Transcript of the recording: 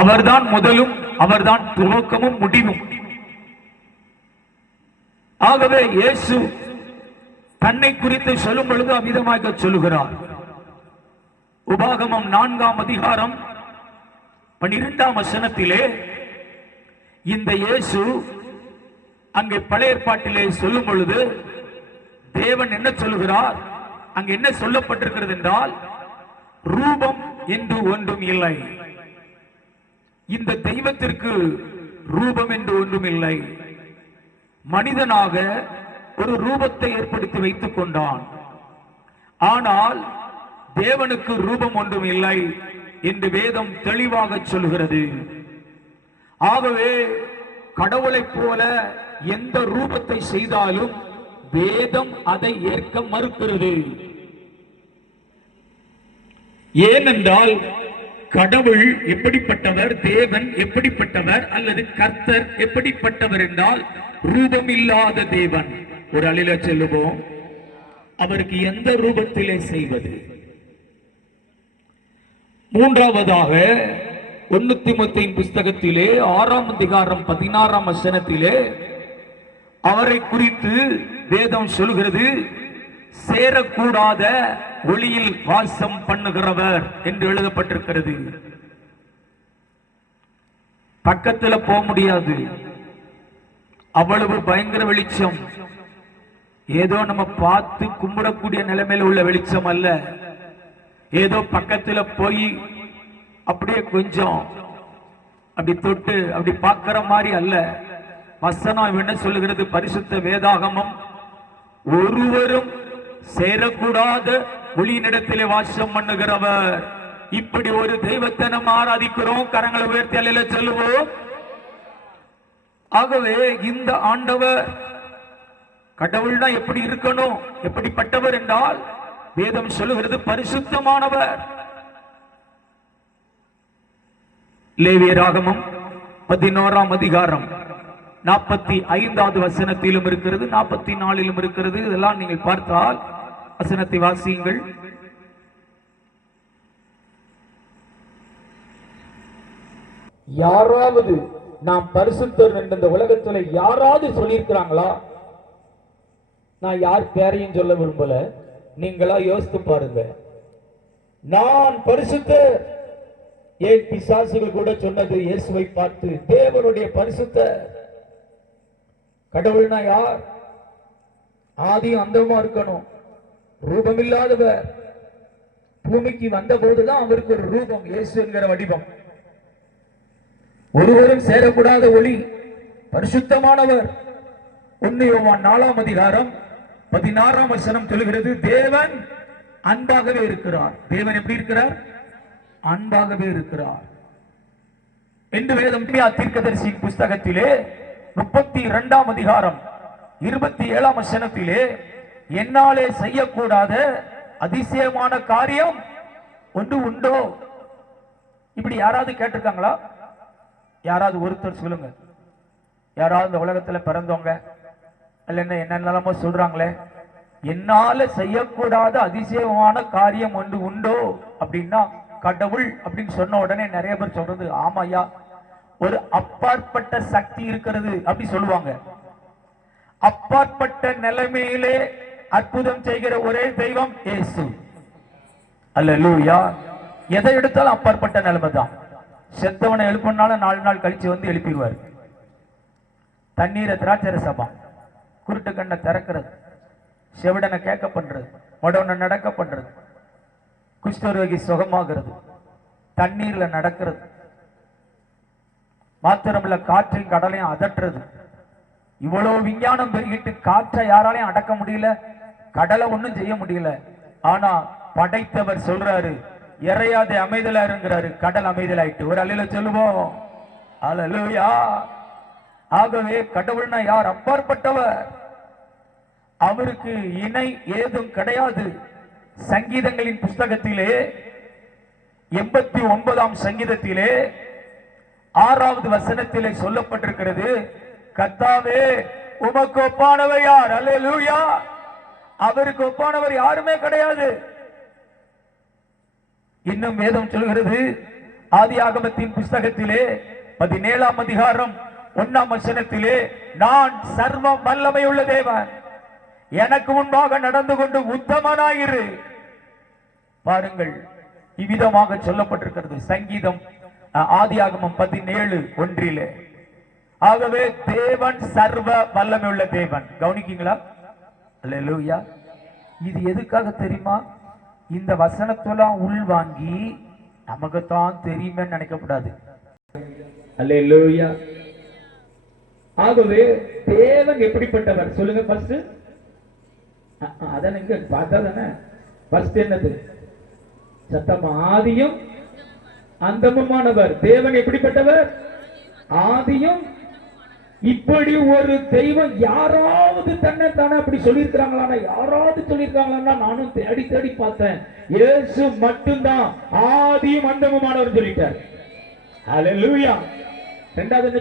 அவர்தான் முதலும் அவர்தான் துவக்கமும் முடிவும். ஆகவே இயேசு தன்னை குறித்து சொல்லும் பொழுது அமிதமாக சொல்லுகிறார். உபாகமம் 4ஆம் அதிகாரம் 12ஆம் வசனத்திலே இந்த இயேசு அங்கே பழைய ஏற்பாட்டிலே சொல்லும் பொழுது தேவன் என்ன சொல்லுகிறார், அங்கு என்ன சொல்லப்பட்டிருக்கிறது என்றால், ரூபம் என்று ஒன்றும் இல்லை, இந்த தெய்வத்திற்கு ரூபம் என்று ஒன்றும் இல்லை, மனிதனாக ஒரு ரூபத்தை ஏற்படுத்தி வைத்துக் கொண்டான், ஆனால் தேவனுக்கு ரூபம் ஒன்றும் இல்லை என்று வேதம் தெளிவாக சொல்கிறது. ஆகவே கடவுளைப் போல எந்த ரூபத்தை செய்தாலும் வேதம் அதை ஏற்க மறுக்கிறது. ஏனென்றால் கடவுள் எப்படிப்பட்டவர், தேவன் எப்படிப்பட்டவர், அல்லது கர்த்தர் எப்படிப்பட்டவர் என்றால் ரூபம் இல்லாத தேவன். ஒரு அழில சொல்லுவோம், அவருக்கு எந்த ரூபத்திலே செய்வது. மூன்றாவதாக 1 தீமோத்தேயுவின் புஸ்தகத்திலே 6ஆம் அதிகாரம் 16ஆம் வசனத்திலே அவரை குறித்து வேதம் சொல்கிறது, சேரக்கூடாத ஒளியில் வாசம் பண்ணுகிறவர் என்று எழுதப்பட்டிருக்கிறது. பக்கத்தில் போக முடியாது, அவ்வளவு பயங்கர வெளிச்சம். ஏதோ நம்ம பார்த்து கும்பிடக்கூடிய நிலைமையில் உள்ள வெளிச்சம் அல்ல. ஏதோ பக்கத்துல போய் அப்படியே கொஞ்சம் அப்படி தொட்டு அப்படி பார்க்கிற மாதிரி அல்ல. வசனம் என்ன சொல்லுகிறது, பரிசுத்த வேதாகமம், ஒருவரும் சேரக்கூடாத ஒளியினிடத்திலே வாசம் பண்ணுகிறவர். இப்படி ஒரு தெய்வத்தை நம்ம ஆராதிக்கிறோம். கரங்களை உயர்த்தி அல்ல சொல்லுவோம். ஆகவே இந்த ஆண்டவர் கடவுள்னா எப்படி இருக்கணும், எப்படிப்பட்டவர் என்றால் வேதம் சொல்லுகிறது பரிசுத்தமானவர். லேவியராகமம் 11ஆம் அதிகாரம் 45வது வசனத்திலும் இருக்கிறது, 44லும் இருக்கிறது. இதெல்லாம் நீங்கள் பார்த்தால் வசனத்தை வாசியுங்கள். யாராவது நாம் பரிசுத்தர் என்ற இந்த உலகத்துல யாராவது சொல்லியிருக்கிறாங்களா? நான் யார் பேரையும் சொல்ல விரும்பல, நீங்களா யோசித்து பாருங்க. நான் பரிசுத்தர். ஏன் பிசாசுகள் கூட சொன்னது இயேசுவை பார்த்து, தேவனுடைய பரிசுத்தர். கடவுள்னா யார்? ஆதியும் அந்தமா இருக்கணும், ரூபம் இல்லாதவர். பூமிக்கு வந்த போதுதான் அவருக்கு ஒரு ரூபம், இயேசு என்கிற வடிவம். ஒருவரும் சேரக்கூடாத ஒளி, பரிசுத்தமானவர். 1 யோவான் 4ஆம் அதிகாரம் 16ஆம் வசனம் சொல்கிறது, தேவன் அன்பாகவே இருக்கிறார். தேவன் எப்படி இருக்கிறார்? அன்பாகவே இருக்கிறார் என்று வேதம் தீர்க்கதரிசியின் புஸ்தகத்திலே 32ஆம் அதிகாரம் 27ஆம் வசனத்திலே, என்னாலே செய்யக்கூடாத அதிசயமான காரியம் ஒன்று உண்டோ? இப்படி யாராவது கேட்டிருக்காங்களா? யாராவது ஒருத்தர் சொல்லுங்க. யாராவது இந்த உலகத்துல பிறந்தவங்க அல்ல என்னென்னமோ சொல்றாங்களே, என்னால செய்யக்கூடாத அதிசயமான காரியம் ஒன்று உண்டோ அப்படின்னா கடவுள் அப்படின்னு சொன்ன உடனே நிறைய பேர் சொல்றது, ஆமாயா ஒரு அப்பாற்பட்ட சக்தி இருக்கிறது அப்படி சொல்லுவாங்க. அப்பாற்பட்ட நிலைமையிலே அற்புதம் செய்கிற ஒரே தெய்வம் இயேசு. அல்லேலூயா. எதை எடுத்தாலும் அப்பாற்பட்ட நிலைமை தான். செத்தவனை எழுப்பினாலும் 4 நாள் கழிச்சு வந்து எழுப்பிடுவார். தண்ணீரை திராட்சை ரசமா, குருட்டு கண்ணை திறக்கிறது, செவிடனை கேட்க பண்றது, மொடவனை நடக்க பண்றது, குஷ்டரோகி சுகமாகிறது, தண்ணீர்ல நடக்கிறது, மாத்திரமில்ல காற்றையும் கடலையும் அதட்டுறது. இவ்வளவு விஞ்ஞானம் பெருகிட்டு காற்றை யாராலையும் அடக்க முடியல, கடலை ஒண்ணும் செய்ய முடியல. ஆனா படைத்தவர் சொல்றாரு, இறையாதே அமைதலா இருங்கிறாரு, கடல் அமைதலாயிட்டு. ஒரு அல்லேலூயா சொல்லுவோம். அல்லேலூயா. ஆகவே கடவுள்னா யார்? அப்பாற்பட்டவர். அவருக்கு இணை ஏதும் கிடையாது. சங்கீதங்களின் புஸ்தகத்திலே 89ஆம் சங்கீதத்திலே 6வது வசனத்திலே சொல்லப்பட்டிருக்கிறது, கர்த்தாவே உமக்கு ஒப்பானவர் யார்? அல்லேலூயா. அவருக்கு ஒப்பானவர் யாருமே கிடையாது. இன்னும் வேதம் சொல்கிறது, ஆதியாகமத்தின் புஸ்தகத்திலே 17ஆம் அதிகாரம் 1ஆம் வசனத்திலே, நான் சர்வ வல்லமை உள்ள தேவன், எனக்கு முன்பாக நடந்து கொண்டு உத்தமனாயிரு. பாருங்கள், இவ்விதமாக சொல்லப்பட்டிருக்கிறது சங்கீதம் ஆதியாகமம் 17:1. ஆகவே தேவன் சர்வ வல்லமை உள்ள தேவன். கவனிக்கீங்களா? அல்லேலூயா. இது எதுக்காக தெரியுமா? இந்த வசனத்தெல்லாம் உள்வாங்கி நமக்குத்தான் தெரியுமே நினைக்கக்கூடாது. அல்லேலூயா. ஆகவே தேவன் எப்படிப்பட்டவர் சொல்லுங்க. ஃபர்ஸ்ட் அத நீங்க பார்த்தா தானே. ஃபர்ஸ்ட் என்னது? சத்தமா, ஆதியும் அந்தமுமானவர். தேவன் எப்படிப்பட்டவர்? ஆதியும். இப்படி ஒரு தெய்வம் யாராவது தன்னை தானே அப்படி சொல்லியிருக்கிறாங்களா? யாராவது சொல்லியிருக்காங்களா? நானும் தேடி தேடி பார்த்தேன். இயேசு மட்டும்தான் ஆதியும் அந்தமுமானவர் சொல்லிட்டார். ஹல்லேலூயா. இரண்டாவது